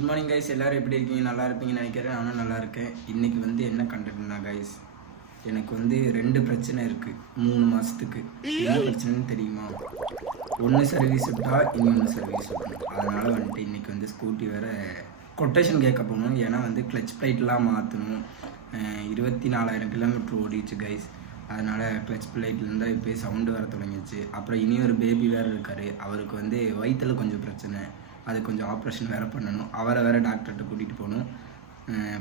Good morning guys, எல்லோரும் எப்படி இருக்கீங்க? நல்லா இருப்பீங்கன்னு நினைக்கிறேன். நானும் நல்லா இருக்கேன். இன்றைக்கி வந்து என்ன கண்டென்ட்னா கைஸ், எனக்கு வந்து 2 பிரச்சனை இருக்குது 3 மாதத்துக்கு. என்ன பிரச்சனைன்னு தெரியுமா? ஒன்று சர்வீஸ் விட்டால் இன்னொன்று சர்வீஸ் விடணும். அதனால் வந்துட்டு இன்றைக்கி வந்து ஸ்கூட்டி வேறு கொட்டேஷன் கேட்க போகணும். ஏன்னா வந்து கிளச் பிளேட்லாம் மாற்றணும். 24,000 கிலோமீட்டர் ஓடிச்சு கைஸ். அதனால் கிளச் பிளேட்லேருந்து இப்போ சவுண்டு வர தொடங்கிடுச்சு. அப்புறம் இனி ஒரு பேபி வேறு இருக்கார். அவருக்கு வந்து வயிற்றில் கொஞ்சம் பிரச்சனை. அது கொஞ்சம் ஆப்ரேஷன் வேறு பண்ணணும். அவரை வேறு டாக்டர்கிட்ட கூட்டிகிட்டு போகணும்.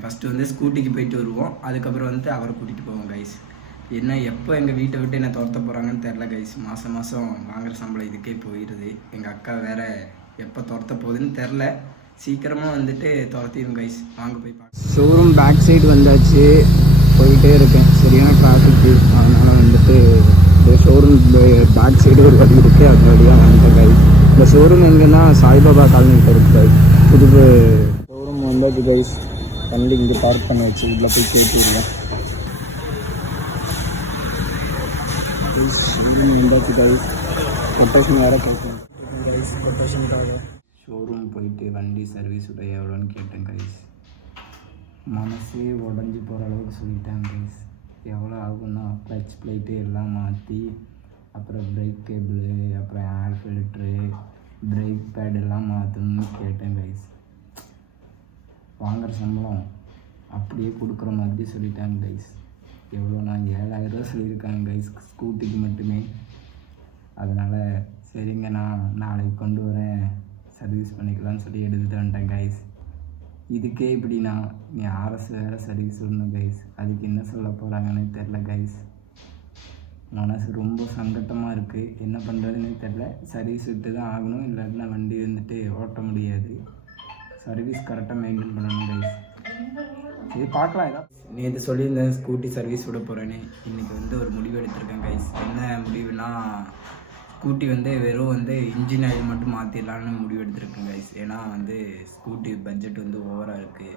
ஃபஸ்ட்டு வந்து ஸ்கூட்டிக்கு போயிட்டு வருவோம். அதுக்கப்புறம் வந்து அவரை கூட்டிகிட்டு போவோம் கைஸ். என்ன எப்போ எங்கள் வீட்டை விட்டு என்ன துரத்த போகிறாங்கன்னு தெரில கைஸ். மாதம் வாங்குகிற சம்பளம் இதுக்கே போயிடுது. எங்கள் அக்கா வேறு எப்போ துரத்த போகுதுன்னு தெரில. சீக்கிரமாக வந்துட்டு துரத்திடும் கைஸ். வாங்க போய் பார்க்க. ஷோரூம் பேக் சைடு வந்தாச்சு. போயிட்டே இருக்கேன். சரியான டிராஃபிக்கு. அதனால் வந்துட்டு இந்த ஷோரூம் பேக் சைடு ஒரு வழி இருக்குது. அந்த வழியாக வந்துட்டேன் கைஸ். இந்த ஷோரூம் எங்கன்னா சாய்பாபா காலனிகிட்ட இருக்குது கைஸ். புது ஷோரூம் வந்தாச்சு கைஸ். வண்டி இங்கே பார்க் பண்ண வச்சு இதில் போய் கேட்டுருக்கேன். ஷோரூம் வந்தாச்சு கைஸ். கொட்டேஷன் வேறு கேட்கணும் கைஸ். கொட்டேஷனுக்காக ஷோரூம் போயிட்டு வண்டி சர்வீஸ் விட எவ்வளோன்னு கேட்டேன் கைஸ். மனசே உடஞ்சி போகிற அளவுக்கு சொல்லிட்டேன் கைஸ். எவ்வளோ ஆகுன்னா கிளச் பிளேட்டு எல்லாம் மாற்றி, அப்புறம் பிரேக் கேபிள், அப்புறம் ஏர் ஃபில்ட்ரு, பிரேக் பேட் எல்லாம் மாற்றணும்னு கேட்டேன் கைஸ். வாங்குகிற சம்பளம் அப்படியே கொடுக்குற மாதிரி சொல்லிட்டாங்க கைஸ். எவ்வளோனா 7,000 சொல்லியிருக்காங்க கைஸ் ஸ்கூட்டிக்கு மட்டுமே. அதனால் சரிங்க, நான் நாளைக்கு கொண்டு வரேன், சர்வீஸ் பண்ணிக்கலாம்னு சொல்லி எடுத்துகிட்டு வந்துட்டேன் கைஸ். இதுக்கே இப்படின்னா நீ ஆர்எஸ் வேறு சர்வீஸ் விடணும் கைஸ். அதுக்கு என்ன சொல்ல போகிறாங்கன்னு தெரில கைஸ். மனசு ரொம்ப சங்கட்டமாக இருக்குது. என்ன பண்ணுறதுன்னு தெரில. சர்வீஸ் விட்டு தான் ஆகணும், இல்லாட்டினா வண்டி வந்துட்டு ஓட்ட முடியாது. சர்வீஸ் கரெக்டாக மெயின்டைன் பண்ணணும் கைஸ். சரி பார்க்கலாம். ஏதாவது நேற்று சொல்லியிருந்தேன் ஸ்கூட்டி சர்வீஸ் விட போகிறேன்னு. இன்றைக்கி வந்து ஒரு முடிவு எடுத்திருக்கேன் கைஸ். என்ன முடிவுனா, ஸ்கூட்டி வந்து வெறும் வந்து இன்ஜின் ஆயில் மட்டும் மாற்றிடலான்னு முடிவு எடுத்திருக்கேன் கைஸ். ஏன்னா வந்து ஸ்கூட்டி பட்ஜெட் வந்து ஓவராக இருக்குது.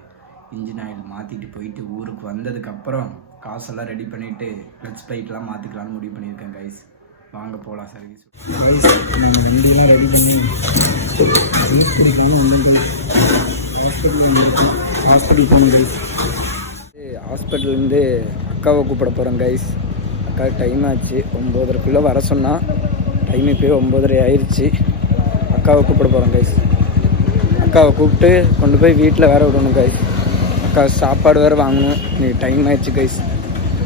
இன்ஜின் ஆயில் மாற்றிட்டு போயிட்டு ஊருக்கு வந்ததுக்கப்புறம் காசெல்லாம் ரெடி பண்ணிவிட்டு கிளச் பிளேட்லாம் மாற்றிக்கலான்னு முடிவு பண்ணியிருக்கேன் கைஸ். வாங்க போகலாம் சர்வீஸ் கைஸ். நம்ம வண்டியெல்லாம் ரெடி பண்ணி ஹாஸ்பிட்டல் போகணும் கைஸ். ஹாஸ்பிட்டல்லேருந்து அக்காவை கூப்பிட போகிறேன் கைஸ். அக்கா டைம் ஆச்சு. 9:30 வர சொன்னால் டைம் இப்போ 9:30 ஆயிடுச்சு. அக்காவை கூப்பிட போகிறோம் கைஸ். அக்காவை கூப்பிட்டு கொண்டு போய் வீட்டில் வேறு விடணும் கைஸ். அக்கா சாப்பாடு வேறு வாங்கணும். இன்னைக்கு டைம் ஆயிடுச்சு கைஸ்.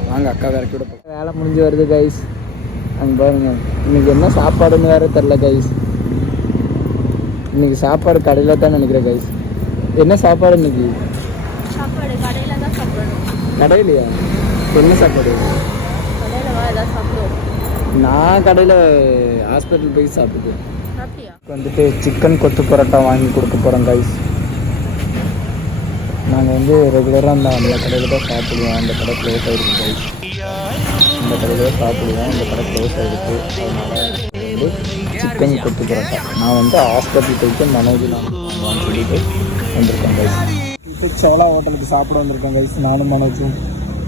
வாங்க அக்கா வேறு கூட போகிறோம். வேலை முடிஞ்சு வருது கைஸ். அங்கே பாருங்க, இன்றைக்கி என்ன சாப்பாடுன்னு வேறு தெரில கைஸ். இன்றைக்கி சாப்பாடு கடையில் தான் நினைக்கிறேன் கைஸ். என்ன சாப்பாடு இன்னைக்கு? சாப்பாடு கடையில் தான் சாப்பிடணும். கடையிலையா? என்ன சாப்பாடு? நான் கடையில் ஹாஸ்பிட்டல் போய் சாப்பிட்டுக்கேன். வந்துட்டு சிக்கன் கொத்து பரோட்டா வாங்கி கொடுக்க போகிறோம் கைஸ். நாங்கள் வந்து ரெகுலராக அந்த கடையில் தான் சாப்பிடுவோம். அந்த கடை க்ளோஸ் ஆகிருக்கு கைஸ். இந்த கடையில் தான் சாப்பிடுவோம். இந்த கடை க்ளோஸ் ஆகிருக்கு. அதனால் வந்து சிக்கன் கொத்து பரோட்டா நான் வந்து ஹாஸ்பிட்டல் போயிட்டு மனோஜ் நான் சொல்லிட்டு வந்திருக்கேன் கைஸ். இப்போ சோலா ஹோட்டலுக்கு சாப்பிட வந்திருக்கேன் கைஸ். நானும் மனோஜும்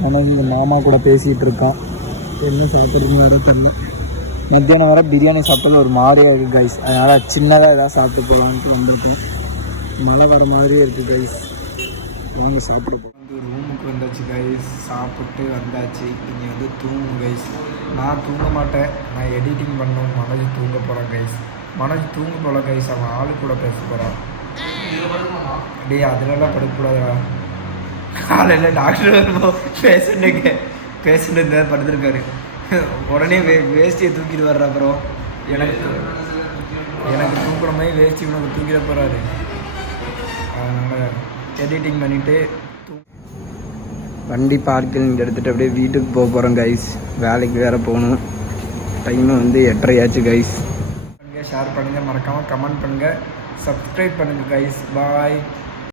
எங்கள் மாமா கூட பேசிகிட்டு இருக்கான். என்ன சாப்பிட்றதுன்னு வேறு தெரியல. மத்தியானம் வர பிரியாணி சாப்பிட்டது ஒரு மாதிரியாக இருக்குது கைஸ். அதனால் சின்னதாக எதாவது சாப்பிட்டு போகலான்ட்டு வந்திருக்கோம். மழை வர மாதிரியே இருக்குது கைஸ். அவங்க சாப்பிட போகிறோம். வந்து ரூமுக்கு வந்தாச்சு கைஸ். சாப்பிட்டு வந்தாச்சு. இங்கே வந்து தூங்கும் கைஸ். நான் தூங்க மாட்டேன், நான் எடிட்டிங் பண்ணணும். மனோஜ் தூங்க போகிறான் கைஸ். மனோஜ் தூங்க போகல கைஸ். அவன் ஆளு கூட பேச போகிறான். டே அதிலெல்லாம் படுக்கக்கூடாதா? காலையில் டாக்டர் வரும்போது பேஷண்ட்டு இந்த படுத்துருக்காரு. உடனே வேஷ்டியை தூக்கிட்டு வர்ற. அப்புறம் எனக்கு தூக்குற மாதிரி வேஷ்டி உனக்கு தூக்கிட போகிறாரு. அதனால் எடிட்டிங் பண்ணிவிட்டு வண்டி பார்க்கிங் எடுத்துகிட்டு அப்படியே வீட்டுக்கு போக போகிறோம் கைஸ். வேலைக்கு வேறு போகணும். டைமு வந்து 8:30 கைஸ். ஷேர் பண்ணுங்கள், மறக்காமல் கமெண்ட் பண்ணுங்கள், சப்ஸ்கிரைப் பண்ணுங்கள் கைஸ். பாய்.